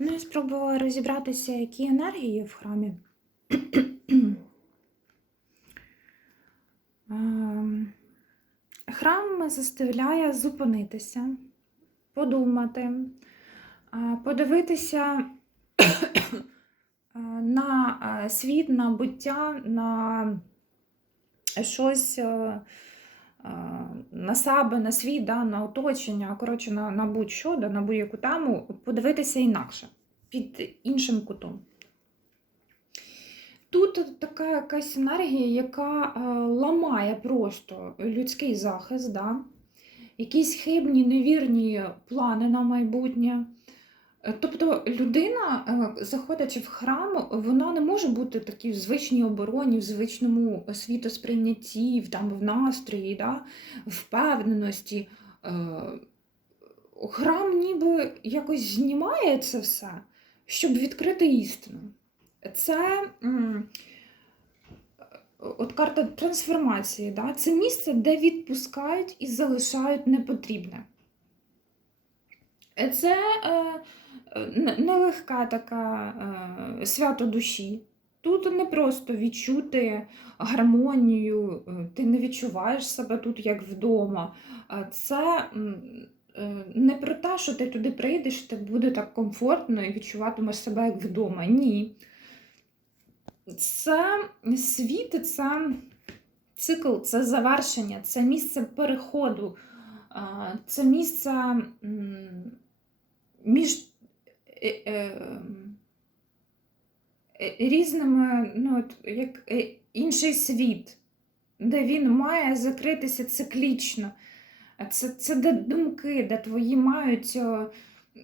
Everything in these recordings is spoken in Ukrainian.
Ну, я спробувала розібратися, які енергії в храмі. Ем, Храм заставляє зупинитися, подумати, подивитися на світ, на буття, на щось. На себе, на світ, да, на оточення, коротше, на, на будь-що, да, на будь-яку тему, подивитися інакше, під іншим кутом. Тут така якась енергія, яка ламає просто людський захист, да? якісь хибні, невірні плани на майбутнє. Е, Тобто людина, е, заходячи в храм, вона не може бути такій в звичній обороні, в звичному світосприйнятті, в, там, в настрої, да? впевненості. Е, Храм ніби якось знімає це все, щоб відкрити істину. Це от карта трансформації, да? це місце, де відпускають і залишають непотрібне. Е, Це е, нелегка така е, свято душі. Тут не просто відчути гармонію, е, ти не відчуваєш себе тут як вдома. Е, Це е, не про те, що ти туди прийдеш, ти буде так комфортно і відчуватимеш себе як вдома. Ні. Це світ, це цикл, це завершення, це місце переходу, це місце між е, е, е, різними, ну, от, як інший світ, де він має закритися циклічно. Це, це де думки, де твої мають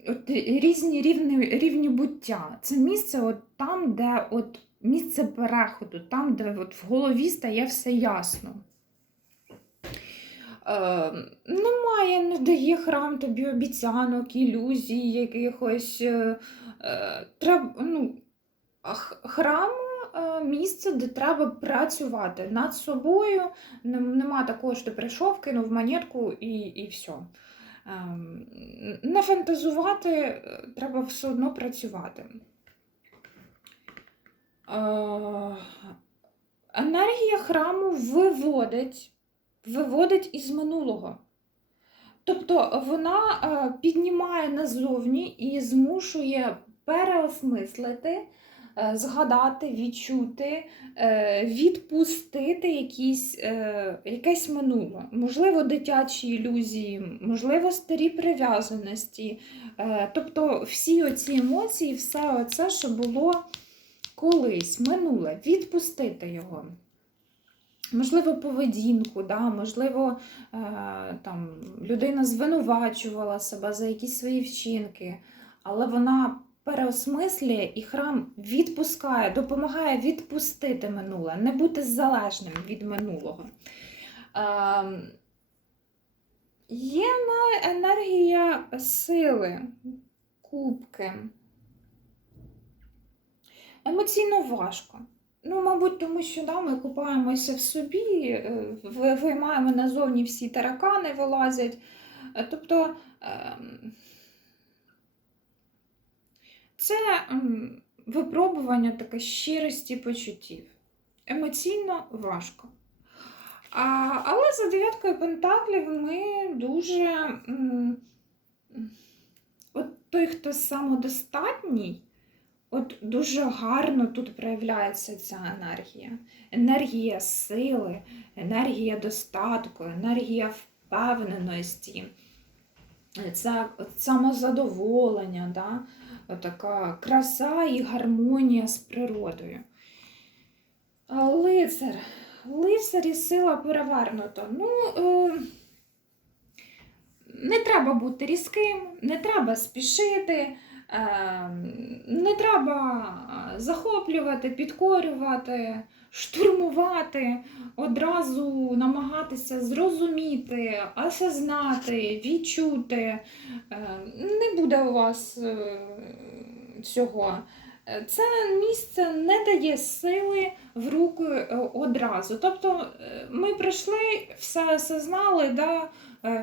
от, різні рівні, рівні буття. Це місце от там, де от місце переходу, там, де от в голові стає все ясно. Е, немає, не дає храм тобі обіцянок, ілюзій, якихось. Е, е, ну, храм е, місце, де треба працювати над собою. Нема такого, що ти прийшов, кинув монетку і, і все. Ем, Не фантазувати, треба все одно працювати. Енергія храму виводить, виводить із минулого. Тобто вона е, піднімає назовні і змушує переосмислити, е, згадати, відчути, е, відпустити якісь, якесь минуле. Можливо, дитячі ілюзії, можливо, старі прив'язаності. Тобто всі оці емоції, все оце, що було колись, минуле, відпустити його. Можливо, поведінку, да, можливо, е, там, людина звинувачувала себе за якісь свої вчинки, але вона переосмислює і храм відпускає, допомагає відпустити минуле, не бути залежним від минулого. Е, є енергія сили, кубки. Емоційно важко. Ну, мабуть, тому що да, ми купаємося в собі, е, ви- виймаємо назовні всі таракани, вилазять. Е, Тобто ем, це ем, випробування таке щирості почуттів. Емоційно важко. А, але за дев'яткою пентаклів ми дуже. От той, хто самодостатній, От дуже гарно тут проявляється ця енергія. Енергія сили, енергія достатку, енергія впевненості, це самозадоволення, да? Така краса і гармонія з природою. Лицар. Лицар і сила перевернута. Ну, е, не треба бути різким, не треба спішити. Е, Не треба е, захоплювати, підкорювати, штурмувати, одразу намагатися зрозуміти, осознати, відчути. Е, Не буде у вас е, цього. Е, Це місце не дає сили в руки одразу. Тобто ми прийшли, все осознали, да,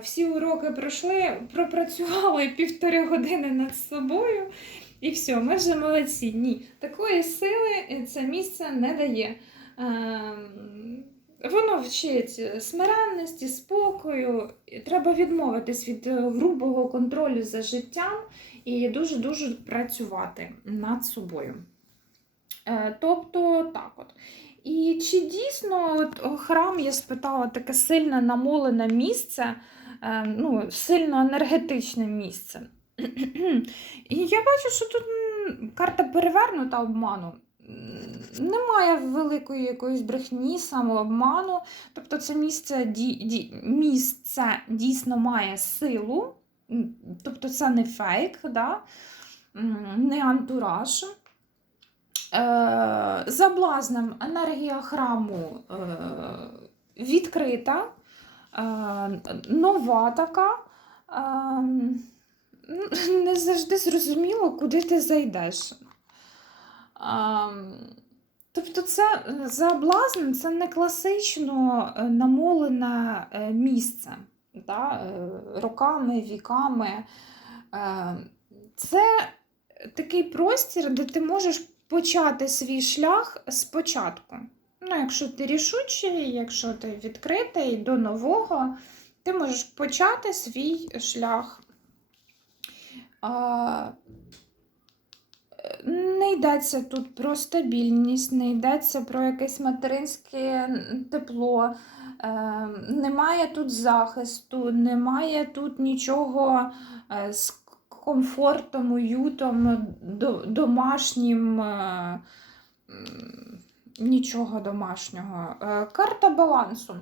всі уроки пройшли, пропрацювали півтори години над собою і все, ми вже молодці. Ні, такої сили це місце не дає. Ем, Воно вчить смиренності, спокою. Треба відмовитись від е, грубого контролю за життям і дуже-дуже працювати над собою. Е, Тобто так от. І чи дійсно храм, я спитала, таке сильно намолене місце, е, ну, сильно енергетичне місце. І я бачу, що тут карта перевернута обману. Немає великої якоїсь брехні, самообману. Тобто це місце, ді, ді, місце дійсно має силу, тобто це не фейк, да? Не антураж. Е, за блазнем енергія храму е, відкрита, е, нова така. Не завжди зрозуміло, куди ти зайдеш. Тобто, це за це не класично намолене місце да, роками, віками. Це такий простір, де ти можеш почати свій шлях спочатку. Ну, якщо ти рішучий, якщо ти відкритий до нового, ти можеш почати свій шлях. А, не йдеться тут про стабільність, не йдеться про якесь материнське тепло, е, немає тут захисту, немає тут нічого е, з комфортом, уютом, домашнім, е, нічого домашнього. Е, Карта балансу. Е,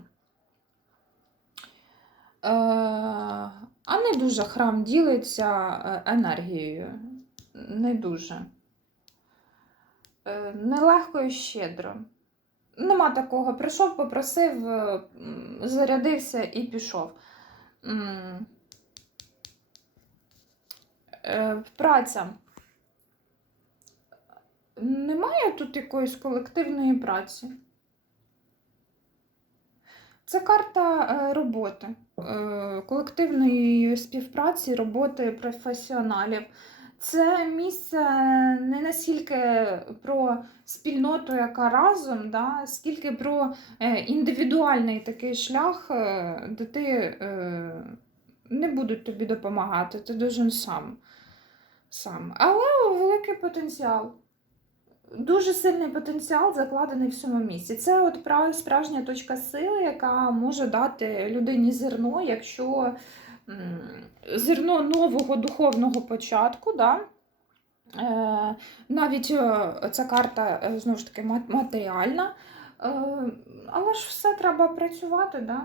А не дуже храм ділиться енергією. Не дуже. Нелегко і щедро. Нема такого. Прийшов, попросив, зарядився і пішов. Е, Праця. Немає тут якоїсь колективної праці. Це карта е, роботи, е, колективної співпраці, роботи професіоналів. Це місце не настільки про спільноту, яка разом, да, скільки про індивідуальний такий шлях, де ти не будуть тобі допомагати, ти должен сам. Сам. Але великий потенціал. Дуже сильний потенціал закладений в цьому місці. Це от справжня точка сили, яка може дати людині зерно, якщо зерно нового духовного початку. Да? Е, навіть е, ця карта е, знову ж таки матеріальна. Але ж все треба працювати. Да?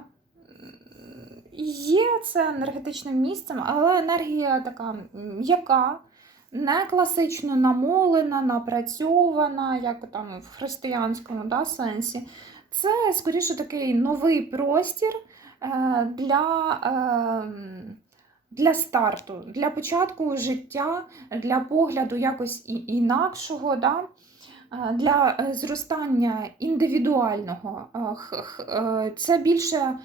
Є це енергетичним місцем, але енергія така м'яка, не класично намолена, напрацьована, як там в християнському да, сенсі. Це скоріше такий новий простір е, для, е, для старту, для початку життя, для погляду якось інакшого. Да? е, Для зростання індивідуального. Це більше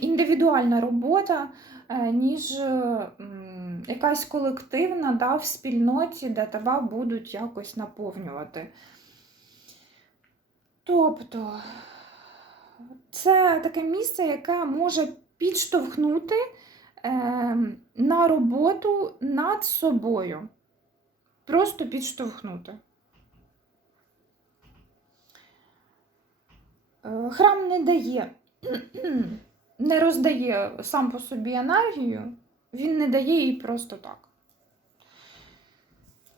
індивідуальна робота, ніж е, якась колективна да, в спільноті, де тебе будуть якось наповнювати. Тобто це таке місце, яке може підштовхнути е, на роботу над собою. Просто підштовхнути. Е, Храм не дає, не роздає сам по собі енергію, він не дає її просто так.